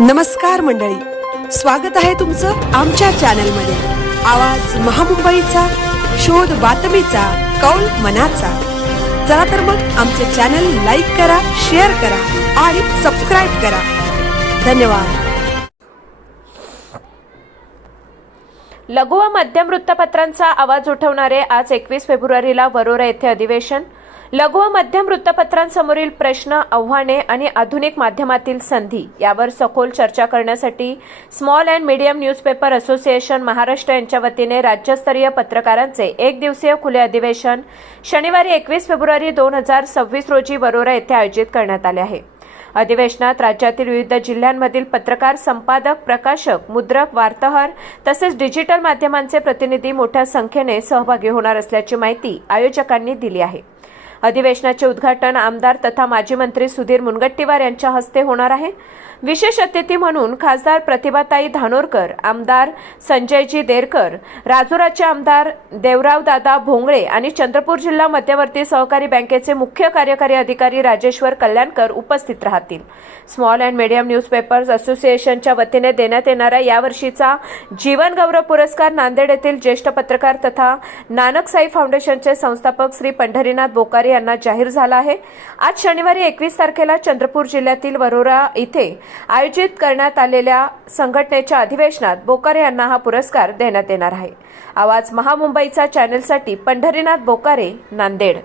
नमस्कार मंडळी, स्वागत आहे तुमचं आमच्या चॅनलमध्ये। आवाज महामुंबईचा, शोध बातमीचा, कौल मनाचा। चला तर मग आमचे चॅनल लाईक करा, शेअर करा आणि सबस्क्राइब करा। धन्यवाद। लघु व मध्यम वृत्तपत्रांचा आवाज उठवणारे आज 21 फेब्रुवारीला वरोरा येथे अधिवेशन। लघु व मध्यम वृत्तपत्रांसमोरील प्रश्न, आव्हाने आणि आधुनिक माध्यमातील संधी यावर सखोल चर्चा करण्यासाठी small and medium newspaper association Maharashtra यांच्या वतीने राज्यस्तरीय पत्रकारांचे एक दिवसीय खुले अधिवेशन शनिवारी 21 फेब्रुवारी 2026 रोजी वरोरा येथे आयोजित करण्यात आले आहे। अधिवेशनात राज्यातील विविध जिल्ह्यांमधील पत्रकार, संपादक, प्रकाशक, मुद्रक, वार्ताहर तसेच डिजिटल माध्यमांचे प्रतिनिधी मोठ्या संख्येने सहभागी होणार असल्याची माहिती आयोजकांनी दिली आहे। अधिवेशनाचे उद्घाटन आमदार तथा माजी मंत्री सुधीर मुनगंटीवार यांच्या हस्ते होणार आहे। विशेष अतिथी म्हणून खासदार प्रतिभाताई धानोरकर, आमदार संजयजी देरकर, राजुराचे आमदार देवरावदादा भोंगळे आणि चंद्रपूर जिल्हा मध्यवर्ती सहकारी बँकेचे मुख्य कार्यकारी अधिकारी राजेश्वर कल्याणकर उपस्थित राहतील। स्मॉल अँड मीडियम न्यूजपेपर्स असोसिएशनच्या वतीने देण्यात येणारा यावर्षीचा जीवन गौरव पुरस्कार नांदेड येथील ज्येष्ठ पत्रकार तथा नानक साई फाउंडेशनचे संस्थापक श्री पंढरीनाथ बोकारे यांना जाहीर झाला आहे। आज शनिवारी 21 तारखेला चंद्रपूर जिल्ह्यातील वरोरा इथे आयोजित करण्यात आलेल्या संघटनेच्या अधिवेशनात बोकारे यांना हा पुरस्कार देण्यात येणार आहे। आवाज महामुंबईचा चॅनलसाठी पंढरीनाथ बोकारे, नांदेड।